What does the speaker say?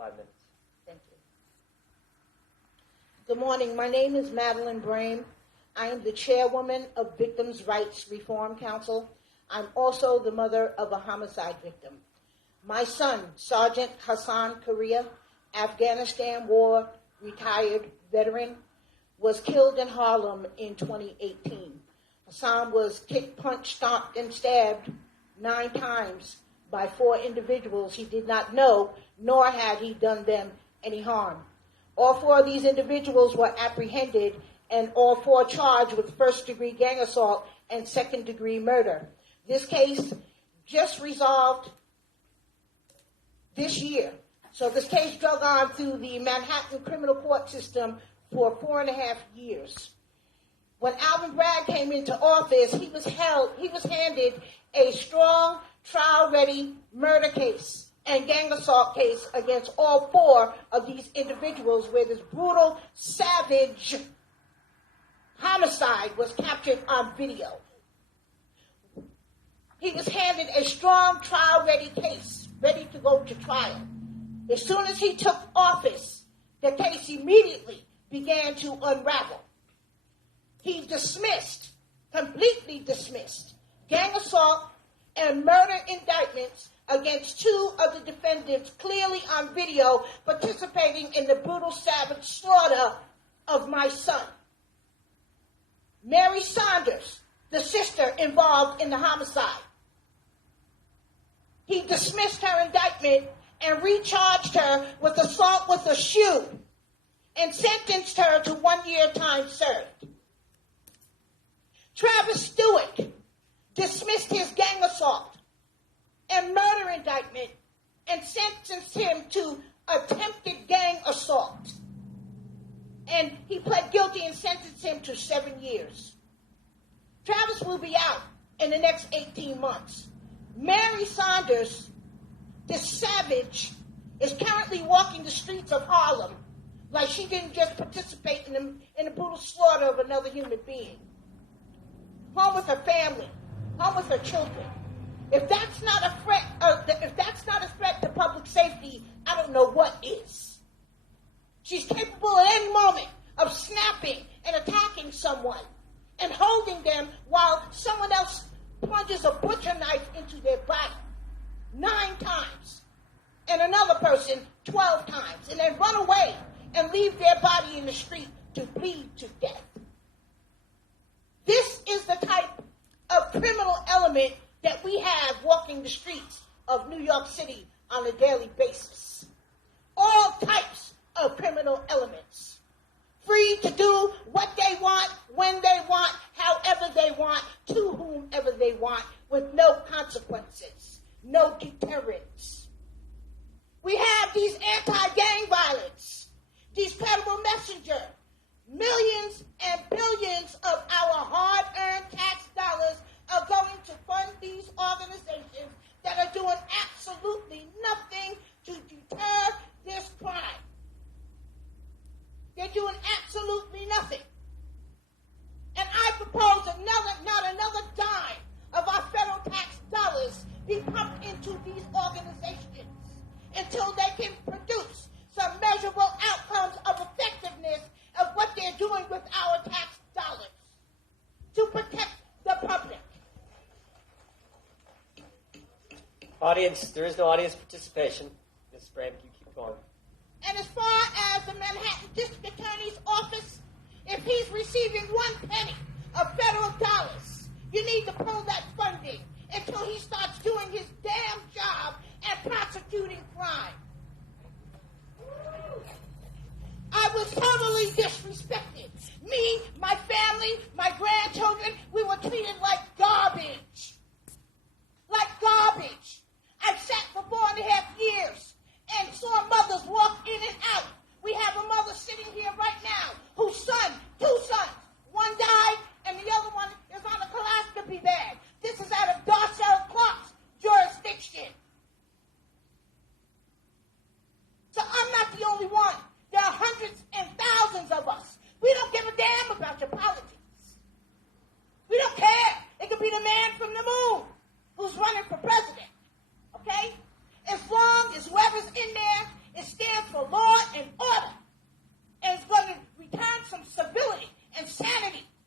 5 minutes. Thank you. Good morning. My name is Madeline Brame. I am the chairwoman of Victims' Rights Reform Council. I'm also the mother of a homicide victim. My son, Sergeant Hassan Korea, Afghanistan War retired veteran, was killed in Harlem in 2018. Hassan was kicked, punched, stomped, and stabbed 9 times by 4 individuals he did not know, nor had he done them any harm. All 4 of these individuals were apprehended, and all 4 charged with first-degree gang assault and second-degree murder. This case just resolved this year. So this case drug on through the Manhattan criminal court system for 4.5 years. When Alvin Bragg came into office, he was handed a strong, trial-ready murder case and gang assault case against all 4 of these individuals, where this brutal, savage homicide was captured on video. He was handed a strong, trial-ready case, ready to go to trial. As soon as he took office, the case immediately began to unravel. He completely dismissed, gang assault and murder indictments against 2 of the defendants, clearly on video, participating in the brutal, savage slaughter of my son. Mary Saunders, the sister involved in the homicide. He dismissed her indictment and recharged her with assault with a shoe and sentenced her to 1 year time served. Travis Stewart dismissed his gang assault and murder indictment and sentenced him to attempted gang assault. And he pled guilty and sentenced him to 7 years. Travis will be out in the next 18 months. Mary Saunders, this savage, is currently walking the streets of Harlem like she didn't just participate in the brutal slaughter of another human being. Home with her family, home with her children. If that's not a threat to public safety, I don't know what is. She's capable at any moment of snapping and attacking someone and holding them while someone else plunges a butcher knife into their body 9 times, and another person 12 times, and then run away and leave their body in the street to bleed to death. This is the type of criminal element that we have walking the streets of New York City on a daily basis. All types of criminal elements. Free to do what they want, when they want, however they want, to whomever they want, with no consequences, no deterrence. We have these anti-gang violence, these credible messenger. Millions and billions of our hard-earned tax dollars are going to fund these organizations that are doing absolutely nothing to deter this crime. They're doing absolutely nothing. And I propose not another dime of our federal tax dollars be pumped into these organizations until they can produce some measurable outcomes of effectiveness of what they're doing with our tax dollars to protect the public. Audience, there is no audience participation. Ms. Brame, you keep going. And as far as the Manhattan District Attorney's Office, if he's receiving 1 penny of federal dollars, you need to pull that funding until he starts doing his damn job and prosecuting crime. I was totally disrespected. Me, my family, my grandchildren, we were treated like garbage. Like garbage. I've sat for 4.5 years and saw mothers walk in and out. We have a mother sitting here right now whose son, 2 sons, one died and the other one is on a colonoscopy bag. This is out of Darcel Clark's jurisdiction. So I'm not the only one. There are hundreds and thousands of us. We don't give a damn about your politics. We don't care. civility, and sanity